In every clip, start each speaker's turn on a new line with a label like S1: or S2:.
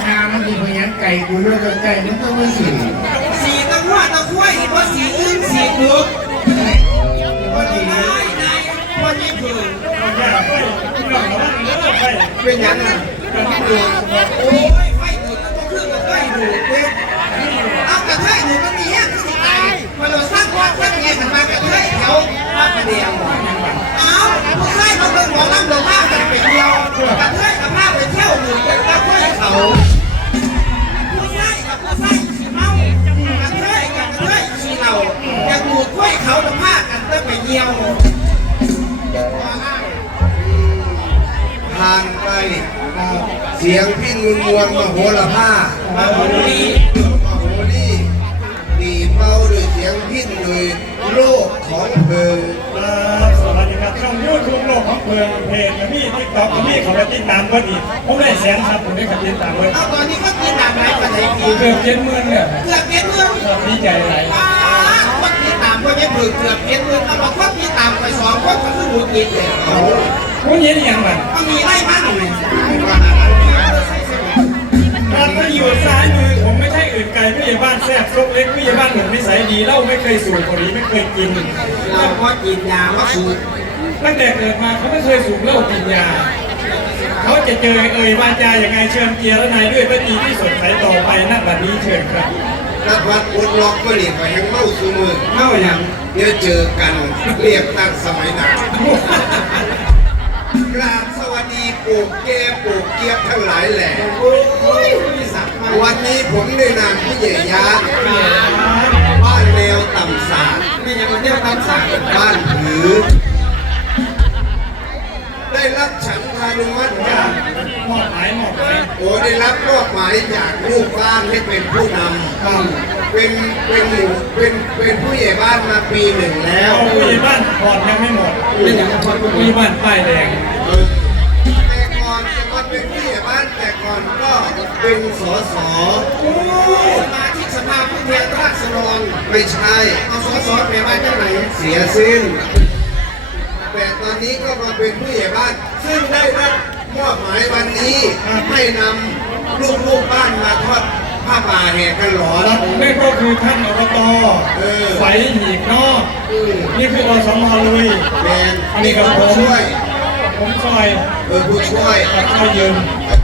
S1: ามันมีพยานไก่กูด้วยไก่มันต้องมาสี
S2: ตะกั่วตะกั่วอีกว่าสีอื่นสีลูกวันนี้วันนี้คือเป็นยังไงโอ้ยไฟดูดก็คือมันไฟดูดเอากระเทยดูมันมีแห้งสิตายมันเราสร้างความสร้างเงี้ยกันมากระเทยแถวภาคเดียวเอาผู้ชายเขาเป็นหมอลำเราภาคกันไปเดียวกระเทยกับภาคไปเที่ยวดูเป็นกระเทยเขาผู้ชายกับผู้ชายสีเมากระเทยกับกระเทยสีเหล่าอยากดูดกล้วยเขากับภาคกันไปเดียว
S3: ผ่านไปเสียงพี่งุนงวงมโหระพามโหรีดีเป้าด้วยเสียงพินด้วยโลกของเพลิง
S4: สวัสดีครับช่องยูทูบโลกของเพลิงเพจกับพี่ติ๊กต็อกกับพี่เขาไปติดตามก็ดีผมได้แสนครับผมได้ขับติดตามเลย
S2: ตอนนี้ก็ติดตามไหนกันไหนดี
S4: เกือบ70,000เนี่ย
S2: เกือบ70,000
S4: ดีใจอะไร
S2: คนติดตามก็ยังเกือบ70,000เอาบอกว่าติดตามไป2คนก็คือหมุดหงิดเลย
S4: ผู้หญิงอย่างไร
S2: ก็มีไล่บ้านหนึ่ง
S4: การมาอยู่ซ้ายมือผมไม่ใช่อื่นไกลพี่บ้านแซ่บซกเล็กพี่บ้านหนุ่มนิสัยดีเล่าไม่เคยสูบบุหรี่ไม่เคยกิน
S2: เราก็กินยาว่าสูบ
S4: ตั้งแต่เกิดมาเขาไม่เคยสูบเหล้ากินยาเขาจะเจอวาจาอย่างไงเชิญเกียร์และนายด้วยพระดีที่สดใสต่อไปนักบัดนี้เชิญครับ
S3: นักวัดอุดล็อกก็เรียกว่ายังเมาสูมือ
S4: เมาอย่าง
S3: เดี๋ยวเจอกันเรียกตั้งสมัยหนาวกราบสวัสดีปู่เกปู่เกียบทั้งหลายแหล่วันนี้ผมได้นามผู้ใหญ่ยานบ้านแนวต่ำสาด
S2: ไม่ยังเที่ยวตามสาย
S3: บ้านถือได้รับฉันทานุมัติจาก
S4: หมอบหมาย
S3: โอ้ได้รับมอบหมายจากลูกบ้านให้เป็นผู้นำเป็นผู้ใหญ่บ้านมาปีหนึ่งแล้ว
S4: ผู้ใหญ่บ้านพอดยังไม่หมดเป็นอย่างพอดผู้ใหญ่บ้านป้ายแดง
S3: แต่ก่อนจะมาเป็นผู้ใหญ่บ้านแต่ก่อนก็เป็นสส
S2: สมาชิกสภาผู้แทนราษฎร
S3: ไม่ใช่
S2: เอาสสไปบ้านที่ไหน
S3: เสียสิ้นแต่ตอนนี้ก็มาเป็นผู้ใหญ่บ้านซึ่งได้รับมอบหมายวันนี้ให้นำลูกบ้านมาทอดผ้าป่าแห่กันหลอน
S4: นี่ก็คือท่านอบตไฟหีบนอกนี่คืออสมลุย
S3: แมนนี่ก็ผู้ช่วย
S4: ผมช่วย
S3: ผู้ช่วย
S4: ช่วยยืน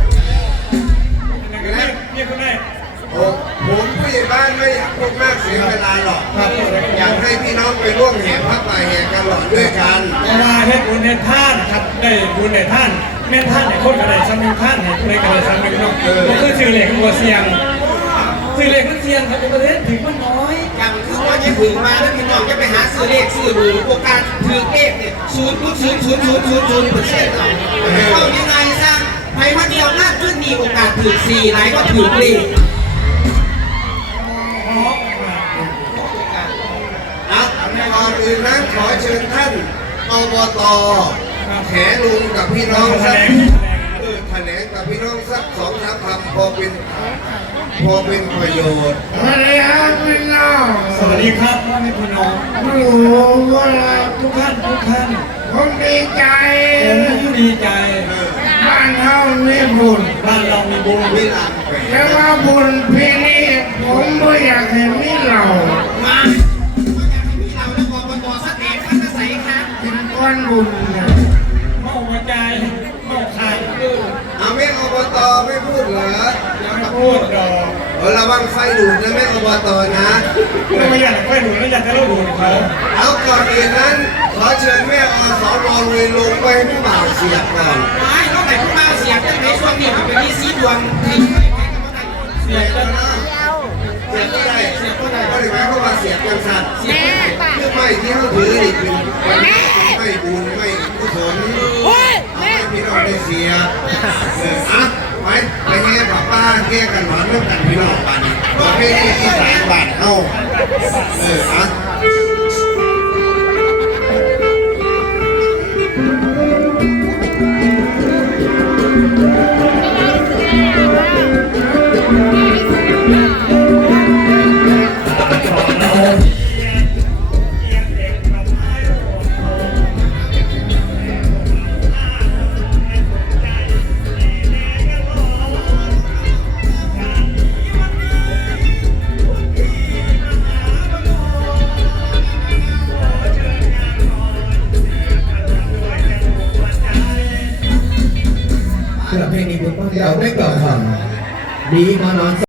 S4: นี่คุณแม่
S3: ผมผู้ใหญ่บ้านไม่อยากพูดมากเสียเวลาหรอกอยากให้พี่น้องไปร่วมแห่พระป่าแห่กันหลอนด้วยกัน
S4: มาให้บุญในท่านครับได้บุญในท่านแม่ท่านเนี่ยคนกระไดซ้ำหนึ่งท่านเนี่ยคนใดกระไดซ้ำหนึ่งเนาะก็คือชื่อเหล็กบัวเสียงชื่อเหล็กมันเสียงครับในประเทศถึงมันน้อย
S2: อย่างคือว่าจะถึงมาแล้วพี่น้องจะไปหาซื้อเลขซื้อดูโอกาสถือเลขเนี่ย0.0000%เอายังไงซะใครมาเที่ยวน่าขึ้นมีโอกาสถือ4ไหนก็ถือเลข
S3: ก่อนอื่นนั้นขอเชิญท่านอบต.แขลุงกับพี่น้องสักแถลงกับพี่น้องสัก2-3 คำพอเป็นประโยชน์
S1: สวัสดีครับพี่น้อง
S4: สวัสดีครับพ่อแม่พี่น้อง
S1: โอ้โห
S4: ทุกท่าน
S1: ผมดีใจบ้านเรามีบุญ
S3: มีลำ
S1: แล้วว่าบุญพี่นี่ผมไม่อยากเห็นนี่เรา
S2: มาเราแล้วอบต.สักแห่งสักใสครับ
S1: เป็นก้อนบุญเนี่ย
S4: เมาหัวใจเมาขาด
S3: เอาแม่อบต.ไม่พูดเหรอ
S4: ไม่พูดดอก
S3: ระวังไฟดูดนะแม่อบต.นะ
S4: ไม่อยากไฟดูดไม่อยากจะเล่าดูดเขา
S3: เอาก่อนอื่นนั้นขอเชิญแม่อสม.เลยลงไปให้ผู้บ่าวเสียบก่อน
S2: ไม่ต้องแต่ผู้บ่าวเสียบตั้งแต่ช่วงนี้มันเป็นสีดวง
S3: เสียบก็ได้ก็ได้ก็ได้ไหมเพราะว่าเสียบยังสั่นเพื่อไม่ที่เขาถือนี่เป็นไม่บุญไม่กุศลเอาให้พี่น้องได้เสียไปแง่ป้าแก้กันหวานร่วมกันพี่น้องบ้านนี้ประเภทที่3 บาทเข้า
S5: เพื่อเพลงนี้เป็นเพราะเราได้ก่อนดีมานอน